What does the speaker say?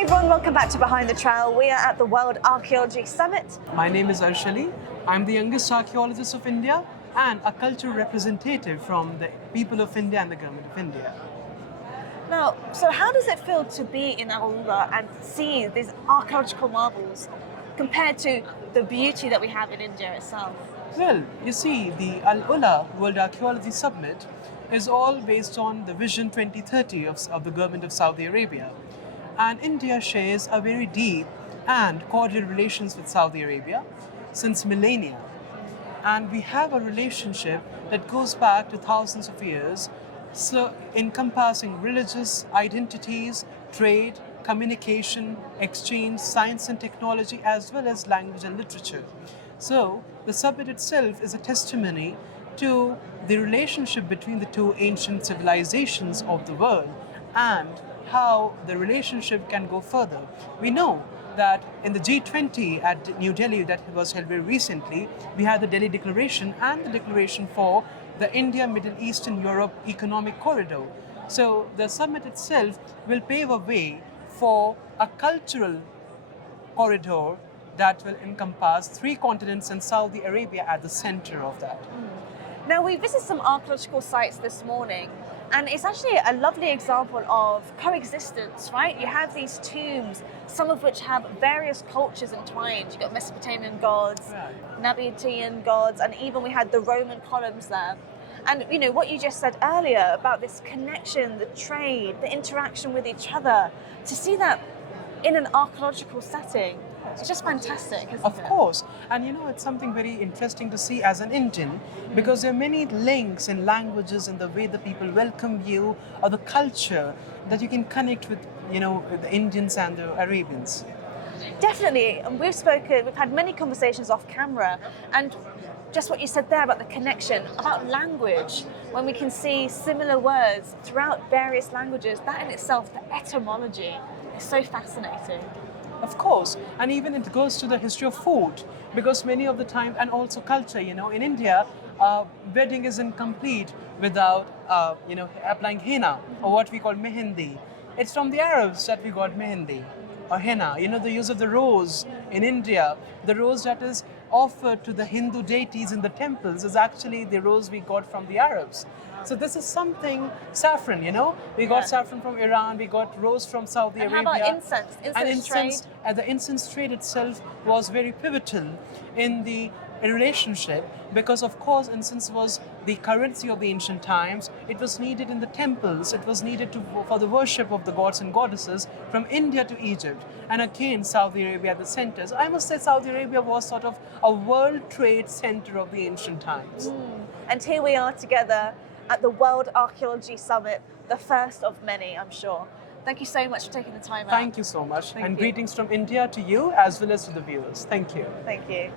Hi everyone, welcome back to Behind The Trowel. We are at the World Archaeology Summit. My name is Arsh Ali. I'm the youngest archaeologist of India and a cultural representative from the people of India and the government of India. Now, so how does it feel to be in AlUla and see these archaeological marvels compared to the beauty that we have in India itself? Well, you see, the AlUla World Archaeology Summit is all based on the Vision 2030 of the government of Saudi Arabia. And India shares a very deep and cordial relations with Saudi Arabia since millennia. And we have a relationship that goes back to thousands of years, so encompassing religious identities, trade, communication, exchange, science and technology, as well as language and literature. So the summit itself is a testimony to the relationship between the two ancient civilizations of the world and how the relationship can go further. We know that in the G20 at New Delhi that was held very recently, we had the Delhi Declaration and the declaration for the India, Middle East and Europe Economic Corridor. So the summit itself will pave a way for a cultural corridor that will encompass 3 continents and Saudi Arabia at the center of that. Now, we visited some archaeological sites this morning, and it's actually a lovely example of coexistence, right? You have these tombs, some of which have various cultures entwined. You've got Mesopotamian gods, Right. Nabatean gods, and even we had the Roman columns there. And you know, what you just said earlier about this connection, the trade, the interaction with each other, to see that in an archaeological setting, it's just fantastic, isn't it? Of course, and you know, it's something very interesting to see as an Indian because there are many links in languages and the way the people welcome you or the culture that you can connect with, you know, with the Indians and the Arabians. Definitely, and we've had many conversations off camera, and just what you said there about the connection, about language, when we can see similar words throughout various languages, that in itself, the etymology, is so fascinating. Of course, and even it goes to the history of food because many of the time, and also culture, you know, in India, wedding is incomplete without, applying henna or what we call mehendi. It's from the Arabs that we got mehendi or henna. You know, the use of the rose in India, the rose that is offered to the Hindu deities in the temples is actually the rose we got from the Arabs. So this is something, saffron, you know, we got saffron from Iran, we got rose from Saudi Arabia. And how about incense? The incense trade itself was very pivotal in the relationship because of course incense was the currency of the ancient times. It was needed in the temples, it was needed for the worship of the gods and goddesses from India to Egypt, and again Saudi Arabia at the center. So I must say Saudi Arabia was sort of a world trade center of the ancient times. And here we are together at the World Archaeology Summit, the first of many, I'm sure. Thank you so much for taking the time out. Thank you so much, Thank and you. greetings from India to you as well as to the viewers. Thank you. Thank you.